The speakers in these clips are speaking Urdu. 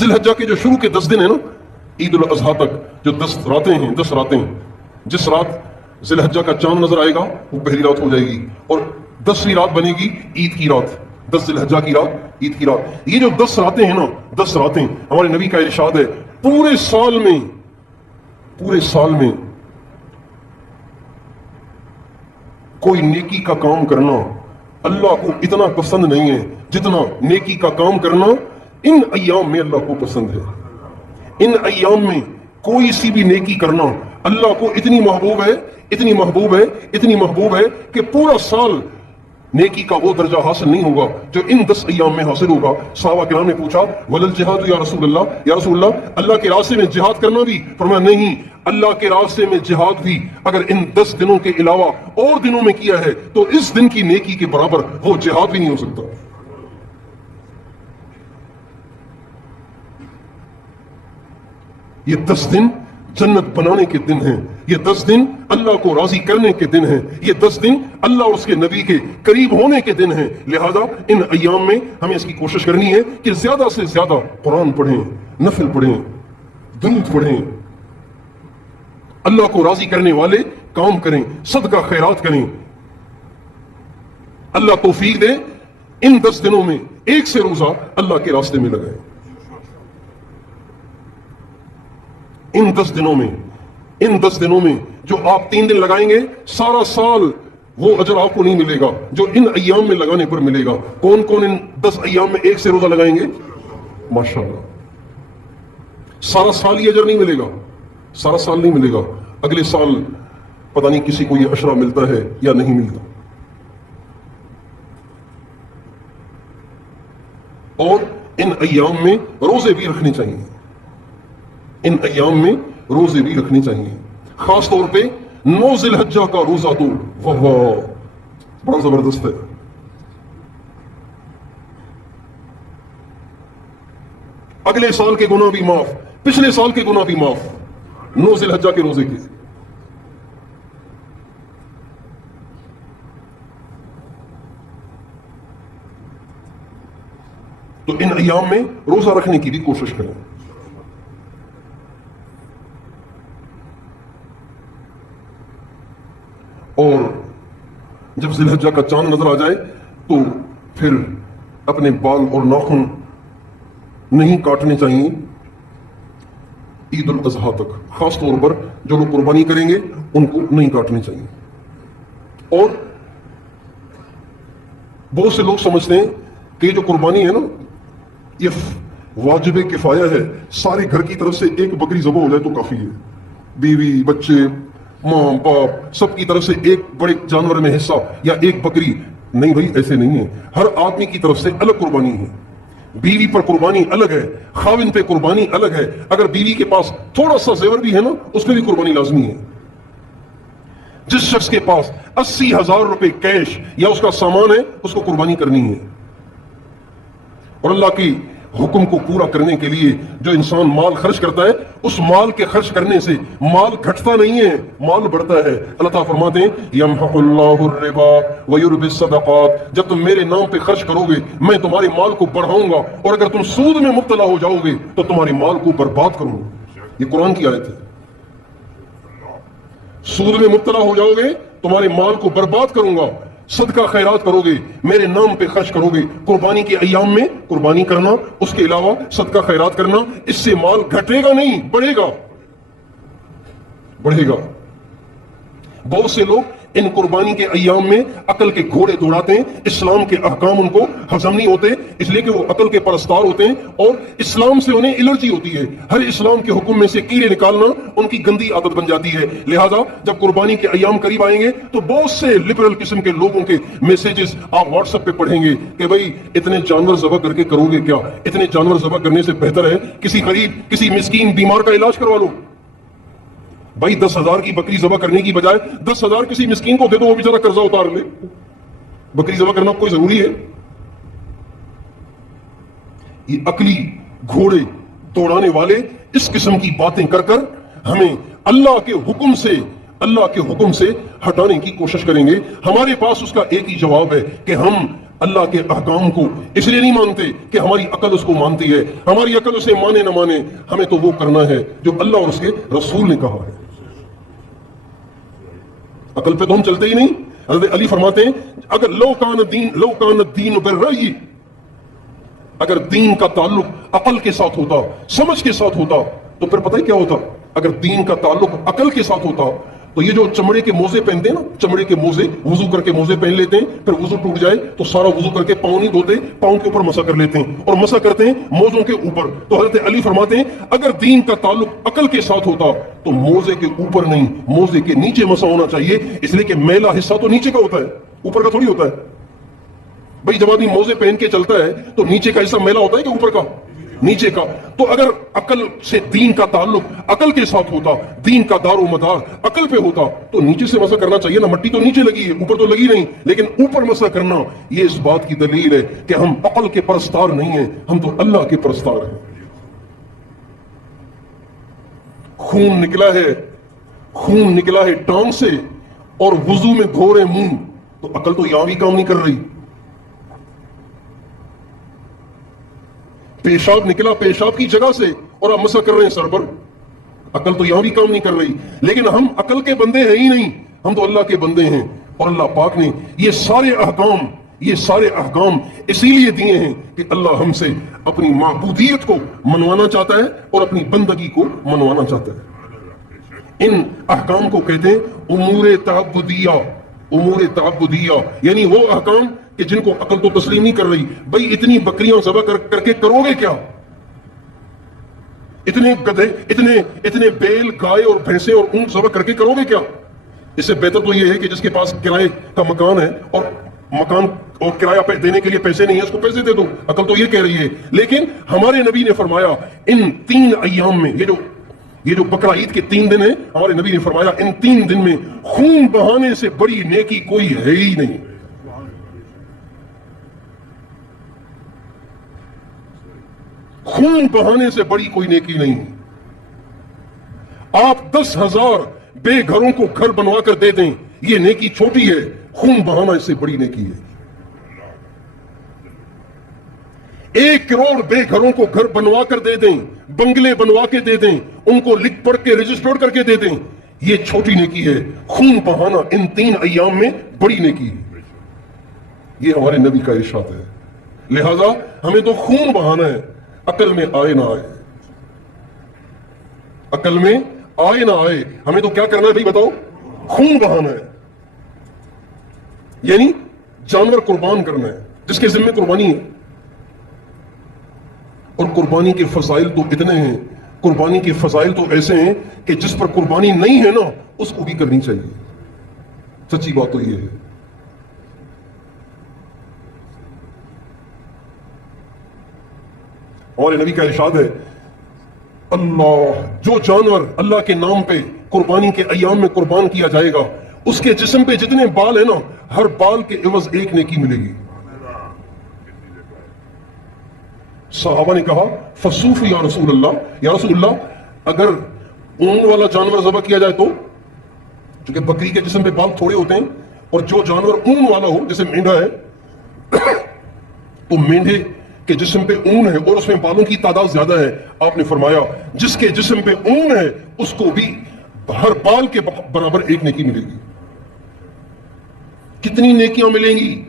ذی الحجہ کے جو شروع کے 10 دن ہیں نا، عید الاضحیٰ تک جو 10 راتیں ہیں، 10 راتیں، جس رات ذی الحجہ کا چاند نظر آئے گا وہ پہلی رات ہو جائے گی، اور 10ویں رات بنے گی عید کی رات، 10 ذی الحجہ کی رات، عید کی رات۔ یہ جو 10 راتیں ہیں نا، 10 راتیں، ہمارے نبی کا ارشاد ہے پورے سال میں کوئی نیکی کا کام کرنا اللہ کو اتنا پسند نہیں ہے جتنا نیکی کا کام کرنا ان ایام میں اللہ کو پسند ہے۔ ان ایام میں کوئی سی بھی نیکی کرنا اللہ کو اتنی محبوب ہے، اتنی محبوب ہے، اتنی محبوب ہے کہ پورا سال نیکی کا وہ درجہ حاصل نہیں ہوگا جو ان 10 ایام میں حاصل ہوگا۔ صحابہ کرام نے پوچھا ولل جہاد یا رسول اللہ، یا رسول اللہ اللہ کے راستے میں جہاد کرنا بھی؟ فرمایا نہیں، اللہ کے راستے میں جہاد بھی اگر ان 10 دنوں کے علاوہ اور دنوں میں کیا ہے تو اس دن کی نیکی کے برابر وہ جہاد بھی نہیں ہو سکتا۔ یہ 10 دن جنت بنانے کے دن ہیں، یہ 10 دن اللہ کو راضی کرنے کے دن ہیں، یہ 10 دن اللہ اور اس کے نبی کے قریب ہونے کے دن ہیں۔ لہذا ان ایام میں ہمیں اس کی کوشش کرنی ہے کہ زیادہ سے زیادہ قرآن پڑھیں، نفل پڑھیں، درود پڑھیں، اللہ کو راضی کرنے والے کام کریں، صدقہ خیرات کریں۔ اللہ توفیق دے ان 10 دنوں میں ایک سے روزہ اللہ کے راستے میں لگائیں۔ ان 10 دنوں میں جو آپ 3 دن لگائیں گے سارا سال وہ اجر آپ کو نہیں ملے گا جو ان ایام میں لگانے پر ملے گا۔ کون کون ان 10 ایام میں ایک سے روزہ لگائیں گے؟ ماشاءاللہ سارا سال یہ اجر نہیں ملے گا، سارا سال نہیں ملے گا، اگلے سال پتہ نہیں کسی کو یہ عشرہ ملتا ہے یا نہیں ملتا۔ اور ان ایام میں روزے بھی رکھنے چاہیے، ان ایام میں روزے بھی رکھنے چاہیے، خاص طور پہ 9 ذی الحجہ کا روزہ تو واہ واہ بڑا زبردست ہے۔ اگلے سال کے گناہ بھی معاف، پچھلے سال کے گناہ بھی معاف 9 ذی الحجہ کے روزے کے۔ تو ان ایام میں روزہ رکھنے کی بھی کوشش کریں۔ اور جب ذی الحجہ کا چاند نظر آ جائے تو پھر اپنے بال اور ناخن نہیں کاٹنے چاہیے عید الاضحیٰ تک، خاص طور پر جو لوگ قربانی کریں گے ان کو نہیں کاٹنے چاہیے۔ اور بہت سے لوگ سمجھتے ہیں کہ یہ جو قربانی ہے نا یہ واجب کفایہ ہے، سارے گھر کی طرف سے ایک بکری ذبح ہو جائے تو کافی ہے، بیوی بچے ماں باپ سب کی طرف سے ایک بڑے جانور میں حصہ یا ایک بکری۔ نہیں بھائی ایسے نہیں ہے، ہر آدمی کی طرف سے الگ قربانی ہے، بیوی پر قربانی الگ ہے، خاوند پہ قربانی الگ ہے، اگر بیوی کے پاس تھوڑا سا زیور بھی ہے نا اس پہ بھی قربانی لازمی ہے۔ جس شخص کے پاس 80,000 روپے کیش یا اس کا سامان ہے اس کو قربانی کرنی ہے۔ اور اللہ کی حکم کو پورا کرنے کے لیے جو انسان مال خرچ کرتا ہے اس مال کے خرچ کرنے سے مال گھٹتا نہیں ہے، مال بڑھتا ہے۔ اللہ تعالیٰ فرماتے ہیں یمحق اللہ الربا ویربی الصدقات، جب تم میرے نام پہ خرچ کرو گے میں تمہارے مال کو بڑھاؤں گا، اور اگر تم سود میں مبتلا ہو جاؤ گے تو تمہارے مال کو برباد کروں گا۔ یہ قرآن کی آیت ہے، سود میں مبتلا ہو جاؤ گے تمہارے مال کو برباد کروں گا، صدقہ خیرات کرو گے، میرے نام پہ خرچ کرو گے، قربانی کے ایام میں قربانی کرنا، اس کے علاوہ صدقہ خیرات کرنا، اس سے مال گھٹے گا نہیں بڑھے گا، بڑھے گا۔ بہت سے لوگ ان قربانی کے ایام میں عقل کے گھوڑے دوڑاتے ہیں، اسلام کے احکام ان کو ہضم نہیں ہوتے اس لیے کہ وہ عقل کے پرستار ہوتے ہیں اور اسلام سے انہیں الرجی ہوتی ہے، ہر اسلام کے حکم میں سے کیڑے نکالنا ان کی گندی عادت بن جاتی ہے۔ لہذا جب قربانی کے ایام قریب آئیں گے تو بہت سے لبرل قسم کے لوگوں کے میسیجز آپ واٹس ایپ پہ پڑھیں گے کہ بھائی اتنے جانور ذبح کر کے کرو گے کیا، اتنے جانور ذبح کرنے سے بہتر ہے کسی غریب کسی مسکین بیمار کا علاج کروا لو۔ بھائی 10,000 کی بکری ذبح کرنے کی بجائے 10,000 کسی مسکین کو دے دو، وہ بیچارہ قرضہ اتار لے۔ بکری ذبح کرنا کوئی ضروری ہے؟ یہ عقلی گھوڑے دوڑانے والے اس قسم کی باتیں کر کر ہمیں اللہ کے حکم سے ہٹانے کی کوشش کریں گے۔ ہمارے پاس اس کا ایک ہی جواب ہے کہ ہم اللہ کے احکام کو اس لیے نہیں مانتے کہ ہماری عقل اس کو مانتی ہے، ہماری عقل اسے مانے نہ مانے، ہمیں تو وہ کرنا ہے جو اللہ اور اس کے رسول نے کہا ہے۔ عقل پہ تو ہم چلتے ہی نہیں۔ حضرت علی فرماتے ہیں اگر لو کان الدین بالرأی، اگر دین کا تعلق عقل کے ساتھ ہوتا، سمجھ کے ساتھ ہوتا، تو پھر پتہ ہی کیا ہوتا؟ اگر دین کا تعلق عقل کے ساتھ ہوتا تو یہ جو چمڑے کے موزے پہنتے ہیں نا، چمڑے کے موزے، وضو کر کے موزے پہن لیتے ہیں، پھر وضو ٹوٹ جائے تو سارا وضو کر کے پاؤں نہیں دھوتے، پاؤں کے اوپر مسح کر لیتے ہیں اور مسح کرتے ہیں موزوں کے اوپر۔ تو حضرت علی فرماتے ہیں اگر دین کا تعلق عقل کے ساتھ ہوتا تو موزے کے اوپر نہیں، موزے کے نیچے مسح ہونا چاہیے، اس لیے کہ میلا حصہ تو نیچے کا ہوتا ہے، اوپر کا تھوڑی ہوتا ہے۔ بھائی جب آدمی موزے پہن کے چلتا ہے تو نیچے کا حصہ میلا ہوتا ہے کہ اوپر کا؟ نیچے کا۔ تو اگر عقل سے دین کا تعلق عقل کے ساتھ ہوتا، دین کا دار و مدار عقل پہ ہوتا تو نیچے سے مسح کرنا چاہیے نا، مٹی تو نیچے لگی ہے، اوپر تو لگی نہیں، لیکن اوپر مسح کرنا یہ اس بات کی دلیل ہے کہ ہم عقل کے پرستار نہیں ہیں، ہم تو اللہ کے پرستار ہیں۔ خون نکلا ہے ٹانگ سے اور وضو میں دھو رہے منہ، تو عقل تو یہاں بھی کام نہیں کر رہی۔ پیشاب نکلا پیشاب کی جگہ سے اور آپ مسح کر رہے ہیں سر پر، عقل تو یہاں بھی کام نہیں کر رہی۔ لیکن ہم عقل کے بندے ہیں ہی نہیں، ہم تو اللہ کے بندے ہیں، اور اللہ پاک نے یہ سارے احکام اسی لیے دیے ہیں کہ اللہ ہم سے اپنی معبودیت کو منوانا چاہتا ہے اور اپنی بندگی کو منوانا چاہتا ہے۔ ان احکام کو کہتے ہیں امور تعبدیہ، یعنی وہ احکام کہ جن کو عقل تو تسلیم نہیں کر رہی۔ بھئی اتنی بکریاں ذبح کر کے کرو گے کیا؟ اتنے گدھے، اتنے بیل، گائے اور بھینسیں اور اونٹ ذبح کر کے کرو گے کیا؟ اس سے بہتر تو یہ ہے کہ جس کے پاس کرائے کا مکان ہے اور کرایہ پہ دینے کے لیے پیسے نہیں ہے، اس کو پیسے دے دو۔ عقل تو یہ کہہ رہی ہے۔ لیکن ہمارے نبی نے فرمایا ان 3 ایام میں، یہ جو بقرہ عید کے 3 دن ہیں، ہمارے نبی نے فرمایا ان 3 دن میں خون بہانے سے بڑی نیکی کوئی ہے ہی نہیں۔ خون بہانے سے بڑی کوئی نیکی نہیں۔ آپ 10,000 بے گھروں کو گھر بنوا کر دے دیں، یہ نیکی چھوٹی ہے، خون بہانا اس سے بڑی نیکی ہے۔ 1 کروڑ بے گھروں کو گھر بنوا کر دے دیں، بنگلے بنوا کے دے دیں، ان کو لکھ پڑھ کے رجسٹر کر کے دے دیں، یہ چھوٹی نیکی ہے۔ خون بہانا ان 3 ایام میں بڑی نیکی ہے۔ یہ ہمارے نبی کا ارشاد ہے۔ لہذا ہمیں تو خون بہانا ہے، عقل میں آئے نہ آئے، عقل میں آئے نہ آئے، ہمیں تو کیا کرنا ہے بھائی بتاؤ؟ خون بہانا ہے، یعنی جانور قربان کرنا ہے جس کے ذمہ قربانی ہے۔ اور قربانی کے فضائل تو اتنے ہیں، قربانی کے فضائل تو ایسے ہیں کہ جس پر قربانی نہیں ہے نا اس کو بھی کرنی چاہیے۔ سچی بات تو یہ ہے۔ ہمارے نبی کا ارشاد ہے جو جانور اللہ کے نام پہ قربانی کے ایام میں قربان کیا جائے گا، اس کے جسم پہ جتنے بال ہیں نا، ہر بال کے عوض 1 نیکی ملے گی۔ صحابہ نے کہا فصوف یا رسول اللہ، اگر اون والا جانور ذبح کیا جائے تو؟ چونکہ بکری کے جسم پہ بال تھوڑے ہوتے ہیں، اور جو جانور اون والا ہو جیسے مینڈا ہے تو مینڈے کے جسم پہ اون ہے اور اس میں بالوں کی تعداد زیادہ ہے، آپ نے فرمایا جس کے جسم پہ اون ہے اس کو بھی ہر بال کے برابر 1 نیکی ملے گی۔ کتنی نیکیاں ملیں گی؟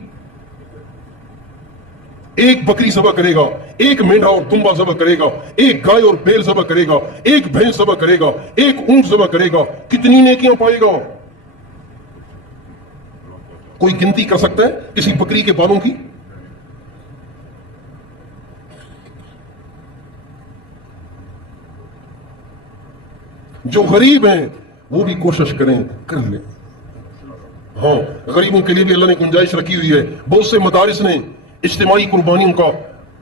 1 بکری ذبح کرے گا، 1 مینڈا اور دمبا ذبح کرے گا، 1 گائے اور بیل ذبح کرے گا، 1 بھینس ذبح کرے گا، 1 اونٹ ذبح کرے گا، کتنی نیکیاں پائے گا؟ کوئی گنتی کر سکتا ہے کسی بکری کے بالوں کی؟ جو غریب ہیں وہ بھی کوشش کریں، کر لیں۔ ہاں، غریبوں کے لیے بھی اللہ نے گنجائش رکھی ہوئی ہے۔ بہت سے مدارس نے اجتماعی قربانیوں کا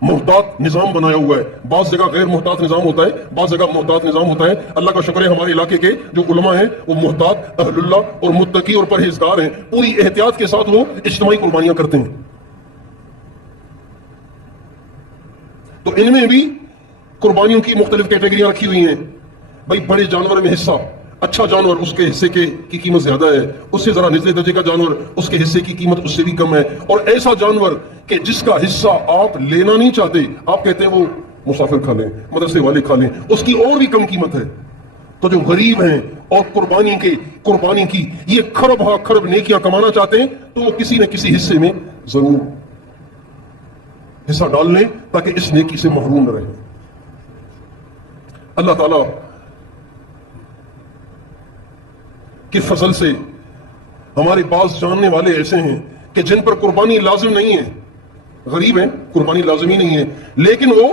محتاط نظام بنایا ہوا ہے۔ بعض جگہ غیر محتاط نظام ہوتا ہے، بعض جگہ محتاط نظام ہوتا ہے۔ اللہ کا شکر ہے ہمارے علاقے کے جو علماء ہیں وہ محتاط، اہل اللہ اور متقی اور پرہیزگار ہیں، پوری احتیاط کے ساتھ وہ اجتماعی قربانیاں کرتے ہیں۔ تو ان میں بھی قربانیوں کی مختلف کیٹیگریاں رکھی ہوئی ہیں۔ بھائی بڑے جانور میں حصہ اچھا جانور اس کے حصے کی قیمت زیادہ ہے، اس سے ذرا نچلے درجے کا جانور اس کے حصے کی قیمت اس سے بھی کم ہے، اور ایسا جانور کہ جس کا حصہ آپ لینا نہیں چاہتے، آپ کہتے ہیں وہ مسافر کھا لیں، مدرسے والے کھا لیں، اس کی اور بھی کم قیمت ہے۔ تو جو غریب ہیں اور قربانی کی یہ کھرب ہا کھرب نیکیاں کمانا چاہتے ہیں، تو وہ کسی نہ کسی حصے میں ضرور حصہ ڈال لیں تاکہ اس نیکی سے محروم نہ رہیں۔ اللہ تعالیٰ کے فضل سے ہمارے بعض جاننے والے ایسے ہیں کہ جن پر قربانی لازم نہیں ہے، غریب ہیں، قربانی لازمی نہیں ہے، لیکن وہ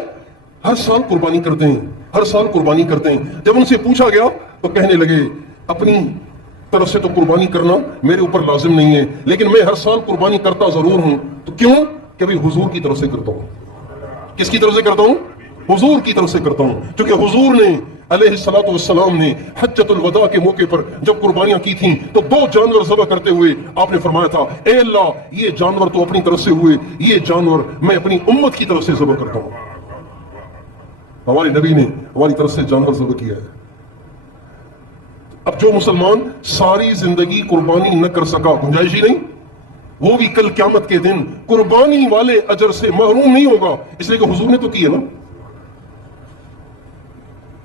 ہر سال قربانی کرتے ہیں، ہر سال قربانی کرتے ہیں۔ جب ان سے پوچھا گیا تو کہنے لگے اپنی طرف سے تو قربانی کرنا میرے اوپر لازم نہیں ہے، لیکن میں ہر سال قربانی کرتا ضرور ہوں۔ تو کیوں؟ کہ بھی حضور کی طرف سے کرتا ہوں۔ کس کی طرف سے کرتا ہوں؟ حضور کی طرف سے کرتا ہوں، کیونکہ حضور نے علیہ الصلوۃ والسلام نے حجۃ الوداع کے موقع پر جب قربانیاں کی تھیں تو 2 جانور ذبح کرتے ہوئے آپ نے فرمایا تھا، اے اللہ یہ جانور تو اپنی طرف سے ہوئے، یہ جانور میں اپنی امت کی طرف سے ذبح کرتا ہوں۔ ہمارے نبی نے ہماری طرف سے جانور ذبح کیا ہے۔ اب جو مسلمان ساری زندگی قربانی نہ کر سکا، گنجائش ہی نہیں، وہ بھی کل قیامت کے دن قربانی والے اجر سے محروم نہیں ہوگا، اس لیے کہ حضور نے تو کی ہے نا۔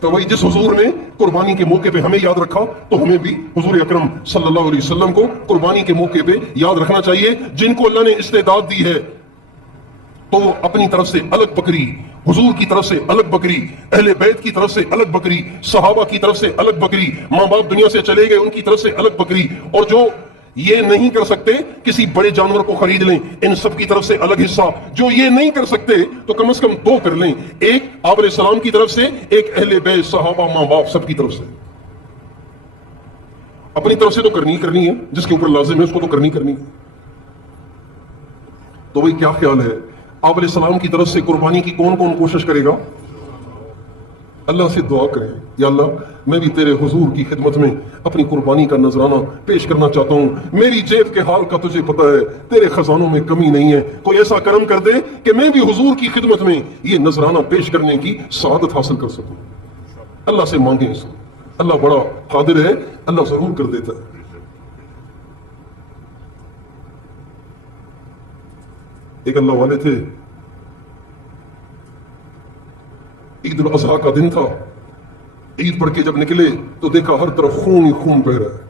تو وہی جس حضور نے قربانی کے موقع پہ ہمیں یاد رکھا تو ہمیں بھی حضور اکرم صلی اللہ علیہ وسلم کو قربانی کے موقع پہ یاد رکھنا چاہیے۔ جن کو اللہ نے استعداد دی ہے تو وہ اپنی طرف سے الگ بکری، حضور کی طرف سے الگ بکری، اہل بیت کی طرف سے الگ بکری، صحابہ کی طرف سے الگ بکری، ماں باپ دنیا سے چلے گئے ان کی طرف سے الگ بکری، اور جو یہ نہیں کر سکتے کسی بڑے جانور کو خرید لیں، ان سب کی طرف سے الگ حصہ۔ جو یہ نہیں کر سکتے تو کم از کم 2 کر لیں، ایک آپ علیہ السلام کی طرف سے، ایک اہل بیت صحابہ ماں باپ سب کی طرف سے۔ اپنی طرف سے تو کرنی ہے، جس کے اوپر لازم ہے اس کو تو کرنی ہے۔ تو وہی کیا خیال ہے، آپ علیہ السلام کی طرف سے قربانی کی کون کون کوشش کرے گا؟ اللہ سے دعا کریں، یا اللہ میں بھی تیرے حضور کی خدمت میں اپنی قربانی کا نذرانہ پیش کرنا چاہتا ہوں، میری جیب کے حال کا تجھے پتہ ہے، تیرے خزانوں میں کمی نہیں ہے، کوئی ایسا کرم کر دے کہ میں بھی حضور کی خدمت میں یہ نذرانہ پیش کرنے کی سعادت حاصل کر سکوں۔ اللہ سے مانگیں اس کو، اللہ بڑا قادر ہے، اللہ ضرور کر دیتا ہے۔ ایک اللہ والے تھے، عید الاضحیٰ کا دن تھا، عید پڑھ کے جب نکلے تو دیکھا ہر طرف خون ہی خون بہ رہا ہے،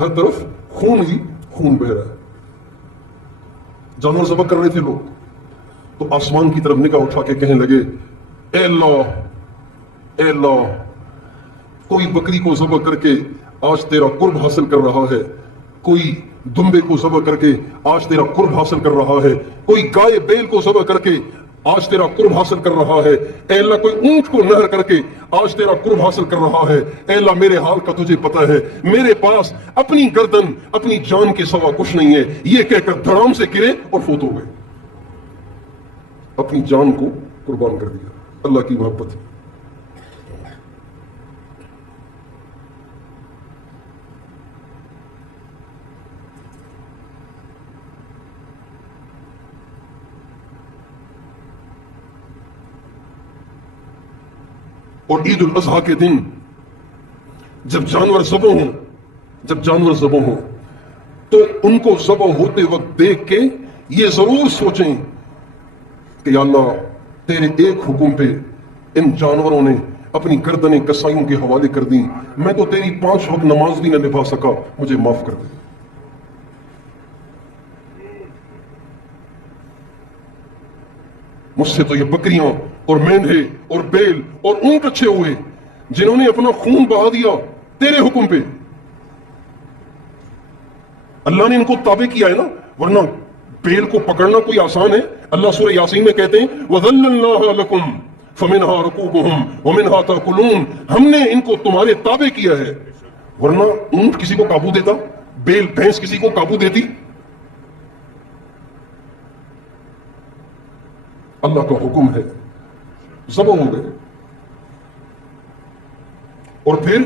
ہر طرف خون ہی خون بہ رہا ہے۔ جانور ذبح کر رہے تھے لوگ، تو آسمان کی طرف نگاہ اٹھا کے کہنے لگے، اے اللہ، اے اللہ، کوئی بکری کو ذبح کر کے آج تیرا قرب حاصل کر رہا ہے، کوئی دمبے کو ذبح کر کے آج تیرا قرب حاصل کر رہا ہے، کوئی گائے بیل کو ذبح کر کے آج تیرا قرب حاصل کر رہا ہے، اے اللہ کوئی اونٹ کو نہر کر کے آج تیرا قرب حاصل کر رہا ہے۔ اے اللہ میرے حال کا تجھے پتہ ہے، میرے پاس اپنی گردن اپنی جان کے سوا کچھ نہیں ہے، یہ کہہ کر دھڑام سے گرے اور فوت ہو گئے، اپنی جان کو قربان کر دیا۔ اللہ کی محبت۔ اور عید الاضحیٰ کے دن جب جانور ذبح ہوں تو ان کو ذبح ہوتے وقت دیکھ کے یہ ضرور سوچیں کہ یا اللہ تیرے ایک حکم پہ ان جانوروں نے اپنی گردنیں کسائیوں کے حوالے کر دیں، میں تو تیری 5 وقت نماز بھی نہ نبھا سکا، مجھے معاف کر دے۔ مجھ سے تو یہ بکریاں اور مینڈھے اور بیل اور اونٹ اچھے ہوئے جنہوں نے اپنا خون بہا دیا تیرے حکم پہ۔ اللہ نے ان کو تابع کیا ہے نا، ورنہ بیل کو پکڑنا کوئی آسان ہے؟ اللہ سورہ یاسین میں کہتے ہیں وَذَلَّلْنَاهَا لَكُمْ فَمِنْهَا رَكُوبُهُمْ وَمِنْهَا تَأْكُلُونَ، ہم نے ان کو تمہارے تابع کیا ہے، ورنہ اونٹ کسی کو قابو دیتا؟ بیل بھینس کسی کو قابو دیتی؟ اللہ کا حکم ہے، ذبح ہو گئے، اور پھر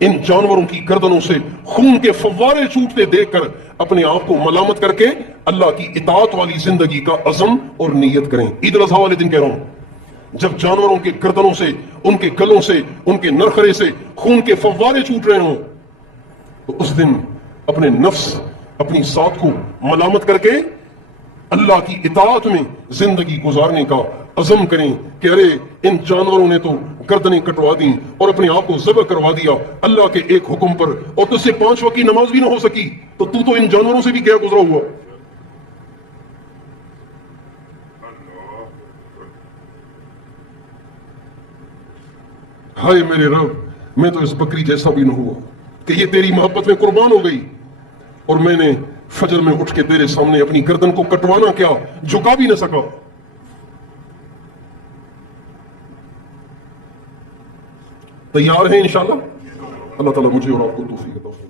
ان جانوروں کی گردنوں سے خون کے فوارے چھوٹتے دیکھ کر اپنے آپ کو ملامت کر کے اللہ کی اطاعت والی زندگی کا عزم اور نیت کریں۔ عید الاضحیٰ والے دن کہہ رہا ہوں، جب جانوروں کے گردنوں سے، ان کے گلوں سے، ان کے نرخرے سے خون کے فوارے چھوٹ رہے ہوں، تو اس دن اپنے نفس، اپنی ذات کو ملامت کر کے اللہ کی اطاعت میں زندگی گزارنے کا عزم کریں کہ ارے ان جانوروں نے تو گردنیں کٹوا دیں اور اپنے آپ کو ذبح کروا دیا اللہ کے ایک حکم پر، اور تجھ سے 5 وقت کی نماز بھی نہ ہو سکی، تو ان جانوروں سے بھی کیا گزرا ہوا۔ ہائے میرے رب، میں تو اس بکری جیسا بھی نہ ہوا کہ یہ تیری محبت میں قربان ہو گئی، اور میں نے فجر میں اٹھ کے تیرے سامنے اپنی گردن کو کٹوانا کیا، جھکا بھی نہ سکا۔ تیار ہیں انشاءاللہ؟ اللہ تعالیٰ مجھے اور آپ کو توفیق عطا فرمائے۔